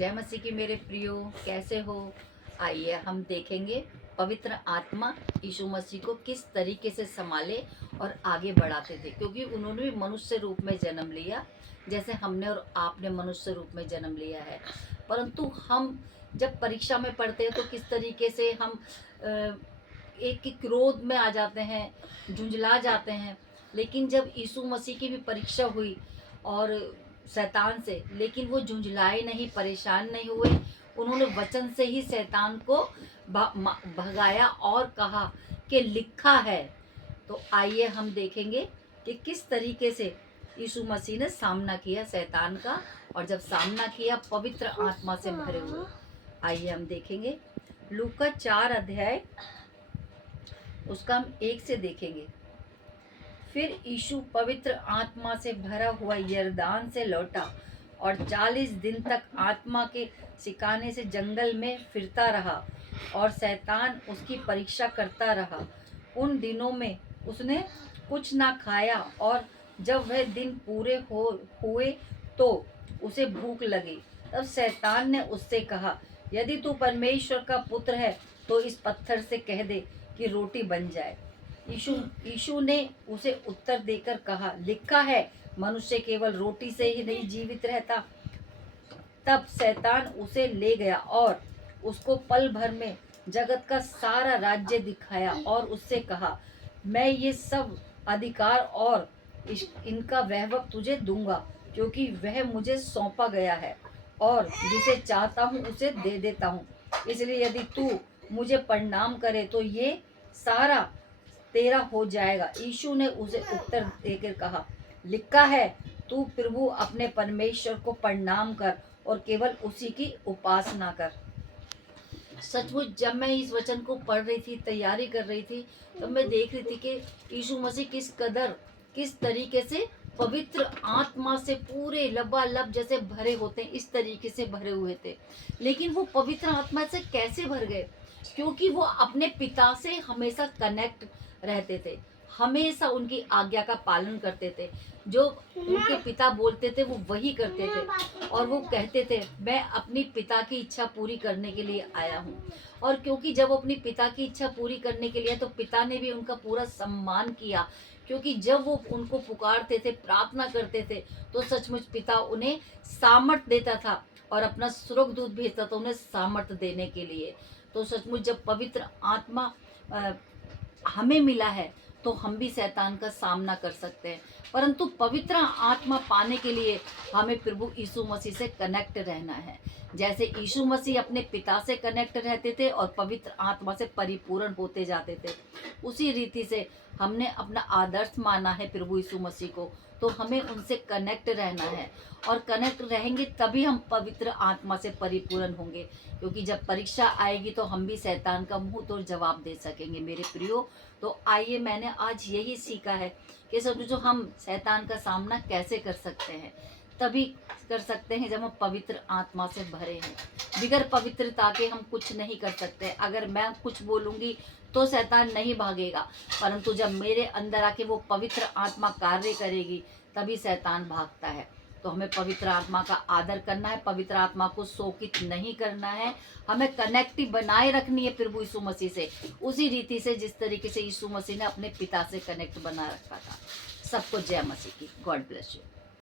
जय मसीह की मेरे प्रियो, कैसे हो? आइए हम देखेंगे पवित्र आत्मा यीशु मसीह को किस तरीके से संभाले और आगे बढ़ाते थे, क्योंकि उन्होंने भी मनुष्य रूप में जन्म लिया जैसे हमने और आपने मनुष्य रूप में जन्म लिया है। परंतु हम जब परीक्षा में पढ़ते हैं तो किस तरीके से हम एक क्रोध में आ जाते हैं, झुंझला जाते हैं। लेकिन जब यीशु मसीह की भी परीक्षा हुई और शैतान से, लेकिन वो झुंझलाए नहीं, परेशान नहीं हुए। उन्होंने वचन से ही शैतान को भगाया और कहा कि लिखा है। तो आइए हम देखेंगे कि किस तरीके से यीशु मसीह ने सामना किया शैतान का, और जब सामना किया पवित्र आत्मा से भरे हुए। आइए हम देखेंगे लूका 4 अध्याय, उसका हम 1 से देखेंगे। फिर यीशु पवित्र आत्मा से भरा हुआ यरदान से लौटा और 40 दिन तक आत्मा के सिखाने से जंगल में फिरता रहा और शैतान उसकी परीक्षा करता रहा। उन दिनों में उसने कुछ ना खाया, और जब वह दिन पूरे हुए तो उसे भूख लगी। तब शैतान ने उससे कहा, यदि तू परमेश्वर का पुत्र है तो इस पत्थर से कह दे कि रोटी बन जाए। यीशु ने उसे उत्तर देकर कहा, लिखा है, मनुष्य केवल रोटी से ही नहीं जीवित रहता। तब शैतान उसे ले गया और उसको पल भर में जगत का सारा राज्य दिखाया और उससे कहा, मैं ये सब अधिकार और इनका वैभव तुझे दूंगा, क्योंकि वह मुझे सौंपा गया है और जिसे चाहता हूँ उसे दे देता हूँ। इसलिए यदि तू मुझे प्रणाम करे तो ये सारा तेरा हो जाएगा। यीशु ने उसे उत्तर देकर कहा, लिखा है, तू प्रभु अपने परमेश्वर को प्रणाम कर और केवल उसी की उपासना कर। सचमुच जब मैं इस वचन को पढ़ रही थी, तैयारी कर रही थी, तो मैं देख रही थी कि यीशु मसीह किस तरीके से पवित्र आत्मा से पूरे लबालब जैसे भरे होते हैं, इस तरीके से भरे हुए थे। लेकिन वो पवित्र आत्मा से कैसे भर गए? क्योंकि वो अपने पिता से हमेशा कनेक्ट रहते थे, हमेशा उनकी आज्ञा का पालन करते थे। जो उनके पिता बोलते थे वो वही करते थे, और वो कहते थे, मैं अपनी पिता की इच्छा पूरी करने के लिए आया हूँ। और क्योंकि जब वो अपनी पिता की इच्छा पूरी करने के लिए, तो पिता ने भी उनका पूरा सम्मान किया, क्योंकि जब वो उनको पुकारते थे, प्रार्थना करते थे, तो सचमुच पिता उन्हें सामर्थ देता था और अपना स्वर्गदूत भेजता था उन्हें सामर्थ देने के लिए। तो सचमुच जब पवित्र आत्मा हमें मिला है तो हम भी शैतान का सामना कर सकते हैं। परंतु पवित्र आत्मा पाने के लिए हमें प्रभु यीशु मसीह से कनेक्ट रहना है। जैसे यीशु मसीह अपने पिता से कनेक्ट रहते थे और पवित्र आत्मा से परिपूर्ण होते जाते थे, उसी रीति से हमने अपना आदर्श माना है प्रभु यीशु मसीह को, तो हमें उनसे कनेक्ट रहना है। और कनेक्ट रहेंगे तभी हम पवित्र आत्मा से परिपूर्ण होंगे, क्योंकि जब परीक्षा आएगी तो हम भी शैतान का मुंह तोड़ जवाब दे सकेंगे मेरे प्रियो। तो आइए, मैंने आज यही सीखा है कि सब जो हम शैतान का सामना कैसे कर सकते हैं, तभी कर सकते हैं जब हम पवित्र आत्मा से भरे हैं। बिगर पवित्रता के हम कुछ नहीं कर सकते। अगर मैं कुछ बोलूँगी तो शैतान नहीं भागेगा, परंतु जब मेरे अंदर आके वो पवित्र आत्मा कार्य करेगी तभी शैतान भागता है। तो हमें पवित्र आत्मा का आदर करना है, पवित्र आत्मा को शोकित नहीं करना है, हमें कनेक्टिव बनाए रखनी है प्रभु यीशु मसीह से, उसी रीति से जिस तरीके से यीशु मसीह ने अपने पिता से कनेक्ट बना रखा था। सबको जय मसीह की। God bless you.